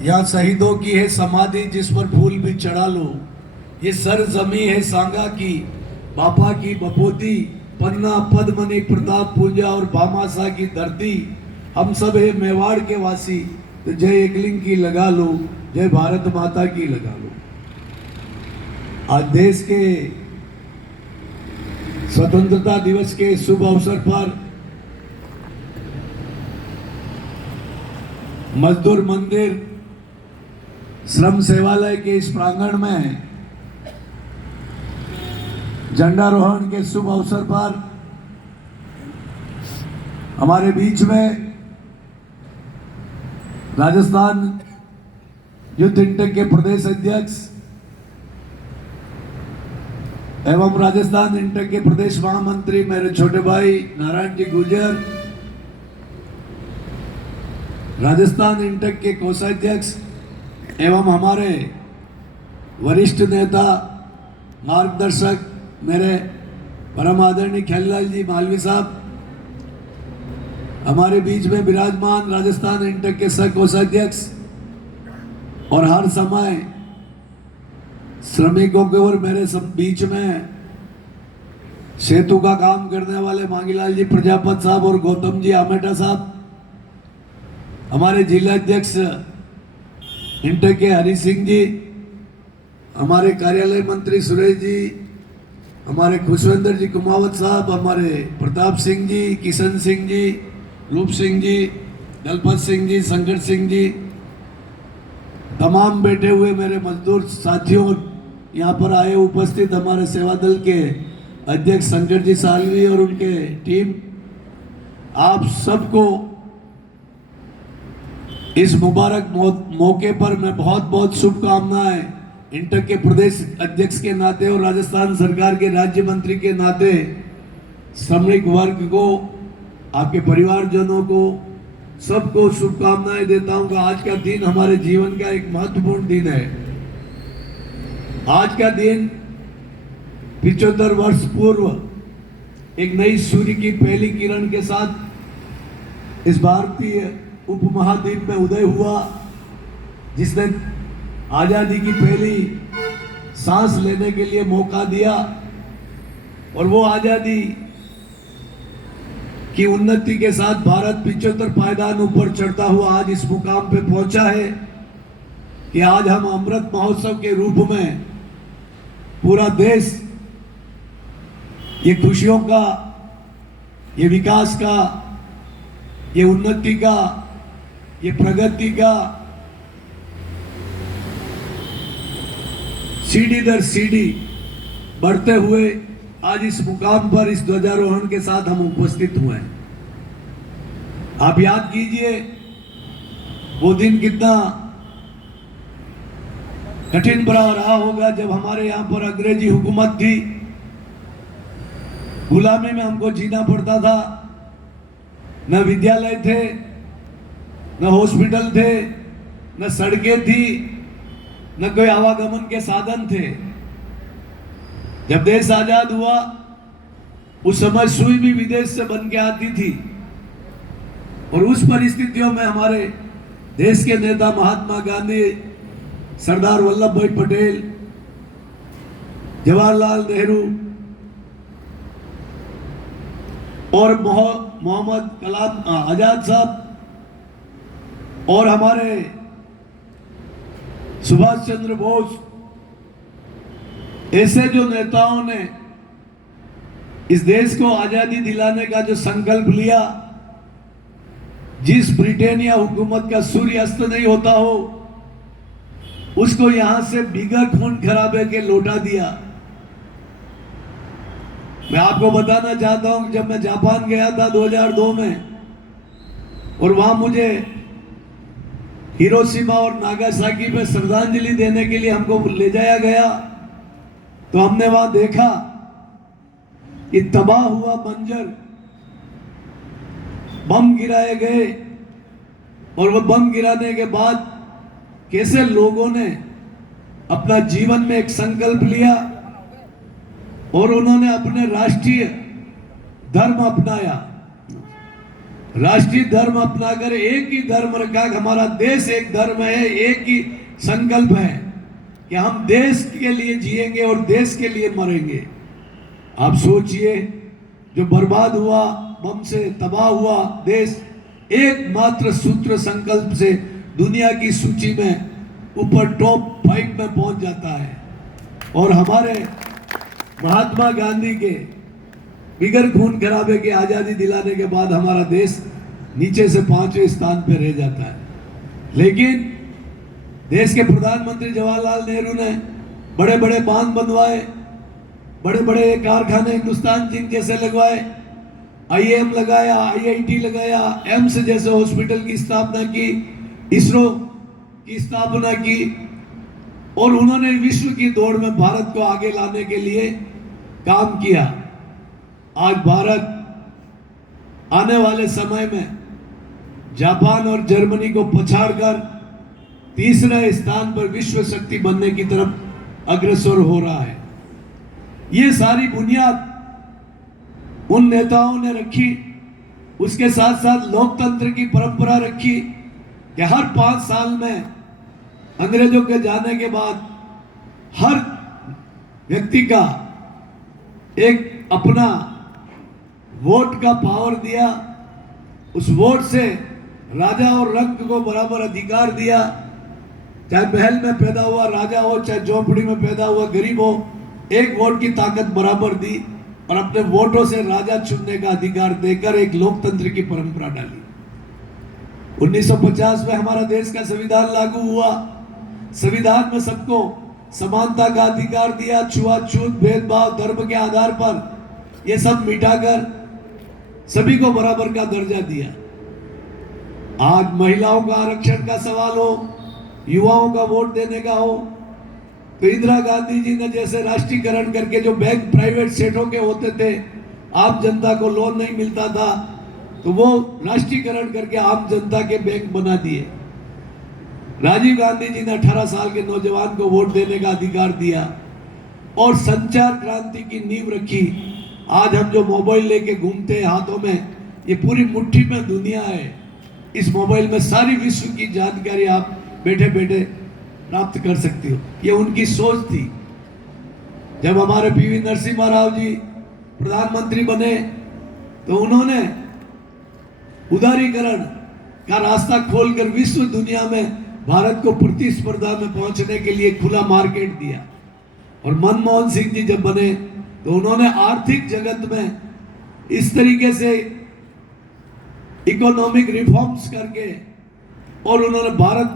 या शहीदों की है समाधि जिस पर फूल भी चढ़ा लो। ये सर जमी है सांगा की, बापा की बपोती, पन्ना पद्मनी प्रताप पूंजा और भामाशाह की धरती। हम सब है मेवाड़ के वासी, तो जय एकलिंग की लगा लो, जय भारत माता की लगा लो। आज देश के स्वतंत्रता दिवस के शुभ अवसर पर मजदूर मंदिर श्रम सेवालय के इस प्रांगण में झंडारोहण के शुभ अवसर पर हमारे बीच में राजस्थान यूथ इंटेक के प्रदेश अध्यक्ष एवं राजस्थान इंटेक के प्रदेश महामंत्री मेरे छोटे भाई नारायण जी गुर्जर, राजस्थान इंटेक के कोषाध्यक्ष एवं हमारे वरिष्ठ नेता मार्गदर्शक मेरे परम आदरणीय खेललाल जी मालवी साहब, हमारे बीच में विराजमान राजस्थान इंटेक के सह कोषाध्यक्ष और हर समय श्रमिकों के और मेरे सब बीच में सेतु का काम करने वाले मांगीलाल जी प्रजापत साहब और गौतम जी आमेटा साहब, हमारे जिला अध्यक्ष इंटेक के हरि सिंह जी, हमारे कार्यालय मंत्री सुरेश जी, हमारे खुशविंदर जी कुमावत साहब, हमारे प्रताप सिंह जी, किशन सिंह जी, रूप सिंह जी, दलपत सिंह जी, शंकर सिंह जी, तमाम बैठे हुए मेरे मजदूर साथियों, यहाँ पर आए उपस्थित हमारे सेवा दल के अध्यक्ष शंकर जी सालवी और उनके टीम, आप सबको इस मुबारक मौके पर मैं बहुत बहुत शुभकामनाएं इंटेक के प्रदेश अध्यक्ष के नाते और राजस्थान सरकार के राज्य मंत्री के नाते श्रमिक वर्ग को, आपके परिवारजनों को, सबको शुभकामनाएं देता हूं कि आज का दिन हमारे जीवन का एक महत्वपूर्ण दिन है। आज का दिन 75 वर्ष पूर्व एक नई सूर्य की पहली किरण के साथ इस भारतीय उपमहाद्वीप में उदय हुआ, जिसने आजादी की पहली सांस लेने के लिए मौका दिया और वो आजादी की उन्नति के साथ भारत 75 पायदान ऊपर चढ़ता हुआ आज इस मुकाम पे पहुंचा है कि आज हम अमृत महोत्सव के रूप में पूरा देश ये खुशियों का, ये विकास का, ये उन्नति का, ये प्रगति का सीढ़ी दर सीढ़ी बढ़ते हुए आज इस मुकाम पर इस ध्वजारोहण के साथ हम उपस्थित हुए हैं। आप याद कीजिए वो दिन कितना कठिन भरा रहा होगा जब हमारे यहाँ पर अंग्रेजी हुकूमत थी, गुलामी में हमको जीना पड़ता था। न विद्यालय थे, न हॉस्पिटल थे, न सड़कें थी, न कोई आवागमन के साधन थे। जब देश आजाद हुआ उस समय सुई भी विदेश से बन के आती थी और उस परिस्थितियों में हमारे देश के नेता महात्मा गांधी, सरदार वल्लभ भाई पटेल, जवाहरलाल नेहरू और मोहम्मद कलाम आजाद साहब और हमारे सुभाष चंद्र बोस, ऐसे जो नेताओं ने इस देश को आजादी दिलाने का जो संकल्प लिया, जिस ब्रिटेनिया हुकूमत का सूर्य अस्त नहीं होता हो उसको यहां से बिगर खून खराबे के लौटा दिया। मैं आपको बताना चाहता हूं कि जब मैं जापान गया था 2002 में और वहां मुझे हिरोशिमा और नागासाकी में श्रद्धांजलि देने के लिए हमको ले जाया गया, तो हमने वहां देखा कि तबाह हुआ मंजर, बम गिराए गए और वो बम गिराने के बाद कैसे लोगों ने अपना जीवन में एक संकल्प लिया और उन्होंने अपने राष्ट्रीय धर्म अपनाया। राष्ट्रीय धर्म अपनाकर एक ही धर्म रखा कि हमारा देश एक धर्म है, एक ही संकल्प है कि हम देश के लिए जिएंगे और देश के लिए मरेंगे। आप सोचिए, जो बर्बाद हुआ, बम से तबाह हुआ देश, एकमात्र सूत्र संकल्प से दुनिया की सूची में ऊपर टॉप 5 में पहुंच जाता है। और हमारे महात्मा गांधी के बिगर खून खराबे की आजादी दिलाने के बाद हमारा देश नीचे से 5वें स्थान पर रह जाता है। लेकिन देश के प्रधानमंत्री जवाहरलाल नेहरू ने बड़े बड़े बांध बनवाए, बड़े बड़े कारखाने हिंदुस्तान जिंक जैसे लगवाए, आईएम लगाया, आईआईटी लगाया, एम्स जैसे हॉस्पिटल की स्थापना की, इसरो की स्थापना की, और उन्होंने विश्व की दौड़ में भारत को आगे लाने के लिए काम किया। आज भारत आने वाले समय में जापान और जर्मनी को पछाड़कर तीसरे स्थान पर विश्व शक्ति बनने की तरफ अग्रसर हो रहा है। ये सारी बुनियाद उन नेताओं ने रखी, उसके साथ साथ लोकतंत्र की परंपरा रखी कि हर 5 साल में अंग्रेजों के जाने के बाद हर व्यक्ति का एक अपना वोट का पावर दिया। उस वोट से राजा और रंक को बराबर अधिकार दिया। चाहे महल में पैदा हुआ राजा हो, चाहे झोपड़ी में पैदा हुआ गरीब हो, एक वोट की ताकत बराबर दी और अपने वोटों से राजा चुनने का अधिकार देकर एक लोकतंत्र की परंपरा डाली। 1950 में हमारा देश का संविधान लागू हुआ। संविधान में सबको समानता का अधिकार दिया, छुआछूत, भेदभाव, धर्म के आधार पर ये सब मिटाकर सभी को बराबर का दर्जा दिया। आज महिलाओं का आरक्षण का सवाल हो, युवाओं का वोट देने का हो, तो इंदिरा गांधी जी ने जैसे राष्ट्रीयकरण करके, जो बैंक प्राइवेट सेठों के होते थे, आम जनता को लोन नहीं मिलता था, तो वो राष्ट्रीयकरण करके आम जनता के बैंक बना दिए। राजीव गांधी जी ने 18 साल के नौजवान को वोट देने का अधिकार दिया और संचार क्रांति की नींव रखी। आज हम जो मोबाइल लेके घूमते हैं हाथों में, ये पूरी मुट्ठी में दुनिया है। इस मोबाइल में सारी विश्व की जानकारी आप बैठे बैठे प्राप्त कर सकते हो। ये उनकी सोच थी। जब हमारे पीवी नरसिम्हा राव जी प्रधानमंत्री बने तो उन्होंने उदारीकरण का रास्ता खोलकर विश्व दुनिया में भारत को प्रतिस्पर्धा में पहुंचने के लिए खुला मार्केट दिया। और मनमोहन सिंह जी जब बने तो उन्होंने आर्थिक जगत में इस तरीके से इकोनॉमिक रिफॉर्म्स करके और उन्होंने भारत को